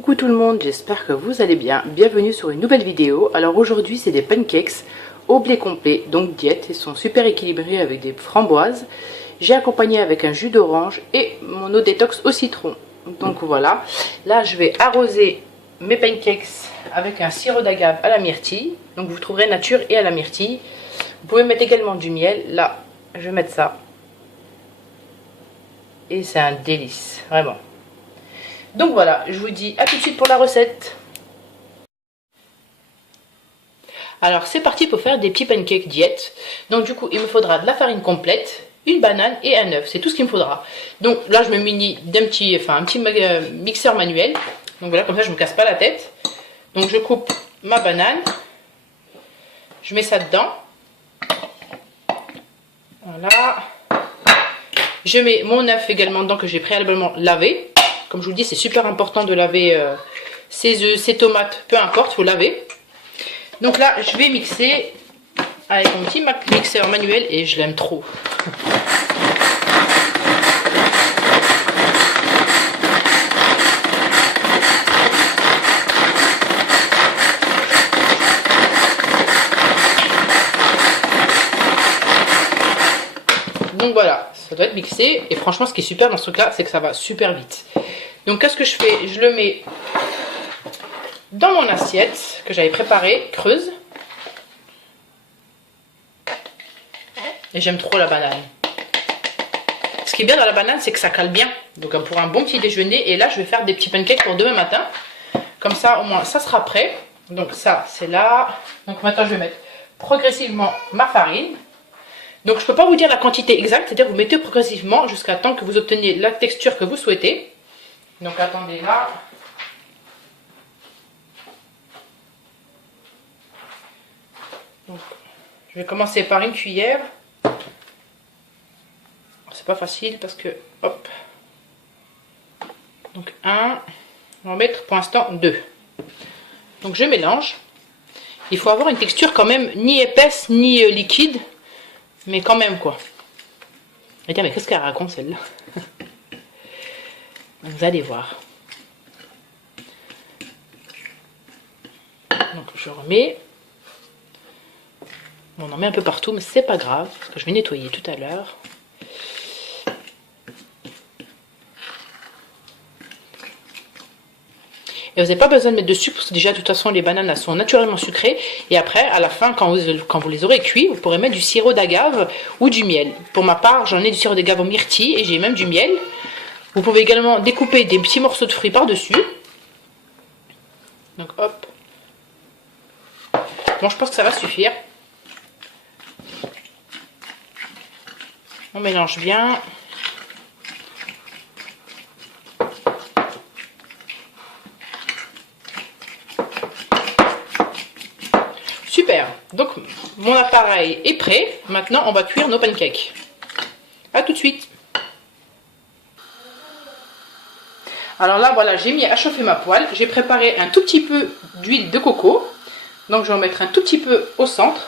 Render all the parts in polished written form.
Coucou tout le monde, j'espère que vous allez bien. Bienvenue sur une nouvelle vidéo. Alors aujourd'hui c'est des pancakes au blé complet, donc diète. Ils sont super équilibrés avec des framboises. J'ai accompagné avec un jus d'orange et mon eau détox au citron. Donc voilà, là je vais arroser mes pancakes avec un sirop d'agave à la myrtille. Donc vous trouverez nature et à la myrtille. Vous pouvez mettre également du miel. Là je vais mettre ça. Et c'est un délice, vraiment. Donc voilà, je vous dis à tout de suite pour la recette. Alors c'est parti pour faire des petits pancakes diète. Donc du coup il me faudra de la farine complète, une banane et un œuf. C'est tout ce qu'il me faudra. Donc là je me munis d'un petit, mixeur manuel. Donc voilà, comme ça je ne me casse pas la tête. Donc je coupe ma banane. Je mets ça dedans. Voilà. Je mets mon œuf également dedans que j'ai préalablement lavé. Comme je vous le dis, c'est super important de laver ses œufs, ses tomates, peu importe, il faut laver. Donc là, je vais mixer avec mon petit mixeur manuel et je l'aime trop. Donc voilà, ça doit être mixé. Et franchement, ce qui est super dans ce truc-là, c'est que ça va super vite. Donc qu'est-ce que je fais? Je le mets dans mon assiette que j'avais préparée, creuse. Et j'aime trop la banane. Ce qui est bien dans la banane, c'est que ça cale bien. Donc pour un bon petit déjeuner. Et là, je vais faire des petits pancakes pour demain matin. Comme ça, au moins, ça sera prêt. Donc ça, c'est là. Donc maintenant, je vais mettre progressivement ma farine. Donc je ne peux pas vous dire la quantité exacte. C'est-à-dire vous mettez progressivement jusqu'à temps que vous obteniez la texture que vous souhaitez. Donc attendez là. Donc, je vais commencer par une cuillère. C'est pas facile parce que hop. Donc un. On va en mettre pour l'instant 2. Donc je mélange. Il faut avoir une texture quand même ni épaisse ni liquide. Mais quand même quoi. Et tiens, mais qu'est-ce qu'elle raconte celle-là? Vous allez voir. Donc je remets. On en met un peu partout, mais c'est pas grave, parce que je vais nettoyer tout à l'heure. Et vous n'avez pas besoin de mettre de sucre, parce que déjà de toute façon les bananes elles sont naturellement sucrées. Et après, à la fin, quand vous les aurez cuits, vous pourrez mettre du sirop d'agave ou du miel. Pour ma part, j'en ai du sirop d'agave au myrtille et j'ai même du miel. Vous pouvez également découper des petits morceaux de fruits par-dessus. Donc hop. Bon, je pense que ça va suffire. On mélange bien. Super. Donc mon appareil est prêt. Maintenant, on va cuire nos pancakes. A tout de suite. Alors là, voilà, j'ai mis à chauffer ma poêle. J'ai préparé un tout petit peu d'huile de coco. Donc je vais en mettre un tout petit peu au centre.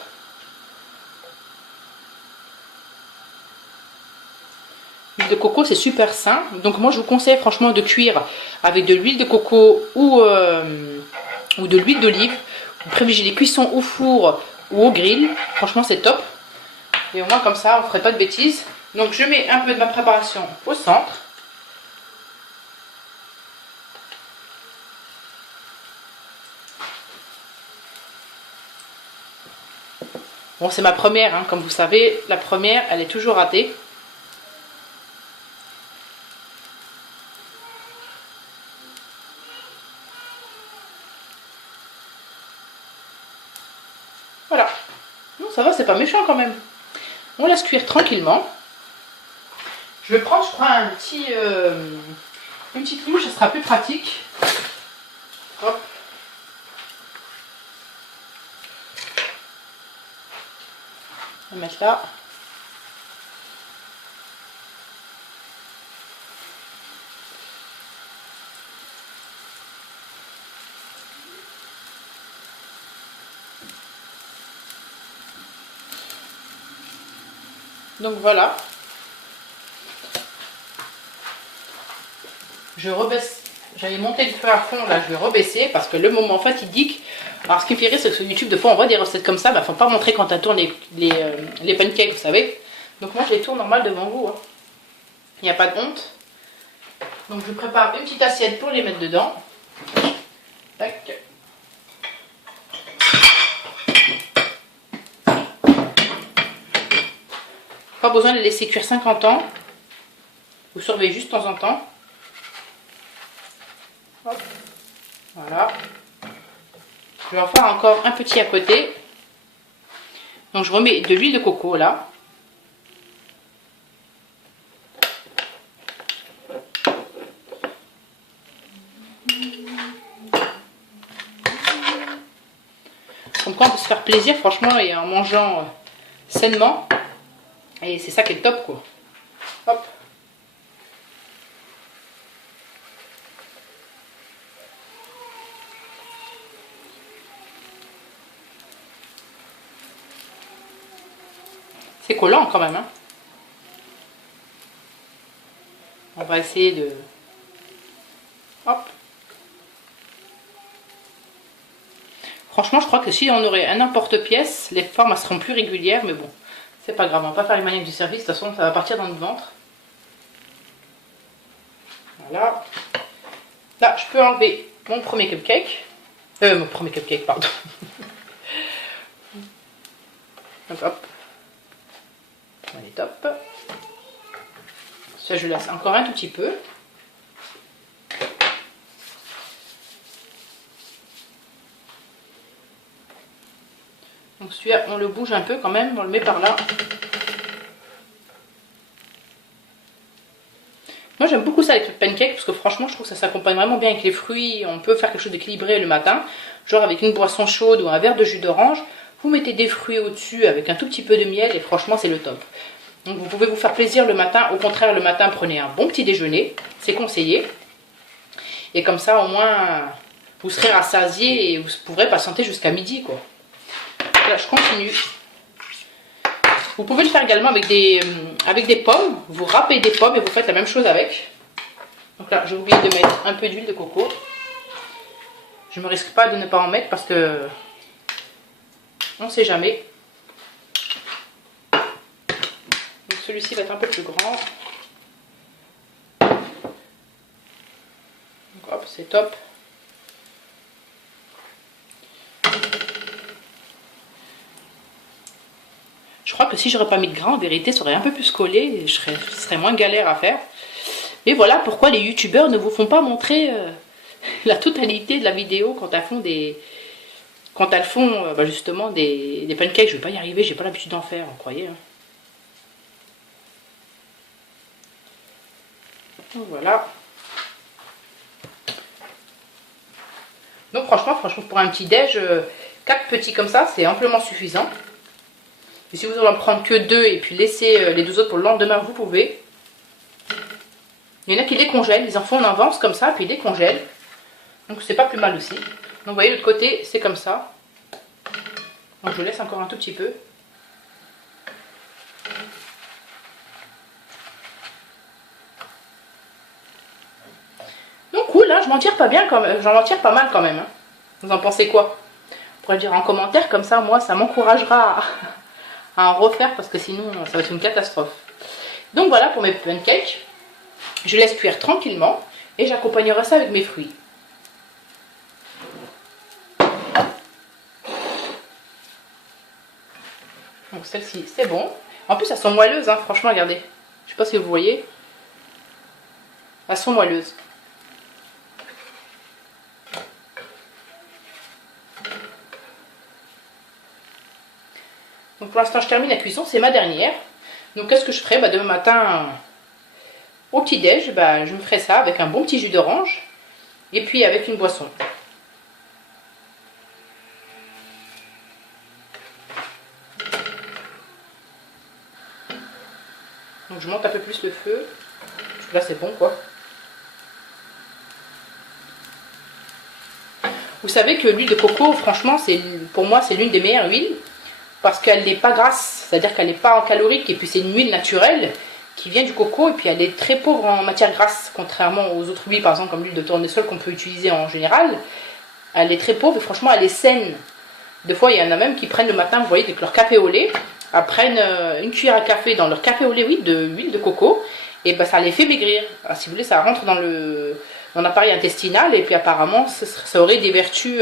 L'huile de coco, c'est super sain. Donc moi, je vous conseille franchement de cuire avec de l'huile de coco ou de l'huile d'olive. Vous privilégiez les cuissons au four ou au grill. Franchement, c'est top. Et au moins, comme ça, on ne ferait pas de bêtises. Donc je mets un peu de ma préparation au centre. Bon, c'est ma première, hein. Comme vous savez, la première, elle est toujours ratée. Voilà. Non, ça va, c'est pas méchant quand même. On laisse cuire tranquillement. Je vais prendre, je crois, une petite louche, ça sera plus pratique. Hop. On va mettre là. Donc voilà. Je rebaisse j'avais monté le feu à fond, là je vais rebaisser parce que le moment fatidique. Alors ce qui me fait rire, c'est que sur YouTube, de fois on voit des recettes comme ça, il ne faut pas montrer quand on tourne les pancakes, vous savez. Donc moi je les tourne normal devant vous, hein. Il n'y a pas de honte. Donc je prépare une petite assiette pour les mettre dedans. Tac. Pas besoin de les laisser cuire 50 ans. Vous surveillez juste de temps en temps. Hop. Voilà. Je vais en faire encore un petit à côté. Donc je remets de l'huile de coco là. Comme quoi on peut se faire plaisir franchement et en mangeant sainement. Et c'est ça qui est top quoi. Hop. C'est collant quand même, hein. On va essayer de... Hop. Franchement, je crois que si on aurait un emporte-pièce, les formes seront plus régulières, mais bon, c'est pas grave, on va pas faire les manières du service, de toute façon, ça va partir dans le ventre. Voilà. Là, je peux enlever mon premier cupcake. Mon premier cupcake, pardon. Donc, hop. Allez, top. Ça, je laisse encore un tout petit peu. Donc celui-là, on le bouge un peu quand même, on le met par là. Moi j'aime beaucoup ça avec le pancake parce que franchement je trouve que ça s'accompagne vraiment bien avec les fruits. On peut faire quelque chose d'équilibré le matin, genre avec une boisson chaude ou un verre de jus d'orange. Vous mettez des fruits au-dessus avec un tout petit peu de miel et franchement c'est le top. Donc vous pouvez vous faire plaisir le matin. Au contraire, le matin prenez un bon petit déjeuner, c'est conseillé. Et comme ça au moins vous serez rassasié et vous pourrez patienter jusqu'à midi quoi. Donc là je continue. Vous pouvez le faire également avec des pommes. Vous râpez des pommes et vous faites la même chose avec. Donc là, j'ai oublié de mettre un peu d'huile de coco. Je ne me risque pas de ne pas en mettre parce que on ne sait jamais. Donc celui-ci va être un peu plus grand. Donc hop, c'est top. Je crois que si j'aurais pas mis de gras, en vérité, ça aurait un peu plus collé et ce serait moins galère à faire. Mais voilà pourquoi les youtubeurs ne vous font pas montrer la totalité de la vidéo quand elles font justement des pancakes. Je vais pas y arriver, j'ai pas l'habitude d'en faire, vous croyez, hein. Donc voilà. Donc franchement pour un petit déj, 4 petits comme ça, c'est amplement suffisant. Et si vous voulez en prendre que 2 et puis laisser les 2 autres pour le lendemain, vous pouvez. Il y en a qui les congèlent, ils en font en avance comme ça, puis ils les congèlent. Donc c'est pas plus mal aussi. Donc vous voyez, l'autre côté, c'est comme ça. Donc je laisse encore un tout petit peu. Donc cool, hein, je m'en tire pas bien quand même, j'en m'en tire pas mal quand même, hein. Vous en pensez quoi? Vous pourrez le dire en commentaire, comme ça, moi, ça m'encouragera à en refaire parce que sinon ça va être une catastrophe. Donc voilà pour mes pancakes. Je laisse cuire tranquillement et j'accompagnerai ça avec mes fruits. Donc celle-ci c'est bon. En plus elles sont moelleuses, hein, franchement regardez. Je sais pas si vous voyez. Elles sont moelleuses. Donc pour l'instant je termine la cuisson, c'est ma dernière. Donc qu'est-ce que je ferai? Demain matin au petit déj, je me ferai ça avec un bon petit jus d'orange et puis avec une boisson. Donc je monte un peu plus le feu, parce que là c'est bon quoi. Vous savez que l'huile de coco, franchement, pour moi c'est l'une des meilleures huiles. Parce qu'elle n'est pas grasse, c'est-à-dire qu'elle n'est pas en calorique et puis c'est une huile naturelle qui vient du coco et puis elle est très pauvre en matière grasse, contrairement aux autres huiles, par exemple comme l'huile de tournesol qu'on peut utiliser en général. Elle est très pauvre et franchement elle est saine. Des fois il y en a même qui prennent le matin, vous voyez, avec leur café au lait, elles prennent une cuillère à café dans leur café au lait, oui, de huile de coco, et ben ça les fait maigrir. Alors, si vous voulez, ça rentre dans l'appareil intestinal et puis apparemment ça aurait des vertus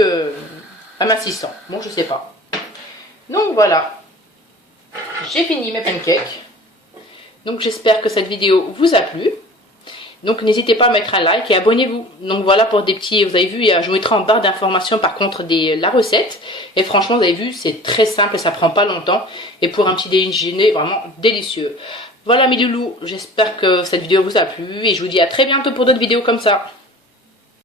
amincissantes. Bon, je sais pas. Donc voilà, j'ai fini mes pancakes. Donc j'espère que cette vidéo vous a plu. Donc n'hésitez pas à mettre un like et abonnez-vous. Donc voilà pour des petits, vous avez vu, je vous mettrai en barre d'informations par contre la recette. Et franchement vous avez vu, c'est très simple et ça prend pas longtemps. Et pour un petit déjeuner, vraiment délicieux. Voilà mes loulous, j'espère que cette vidéo vous a plu et je vous dis à très bientôt pour d'autres vidéos comme ça.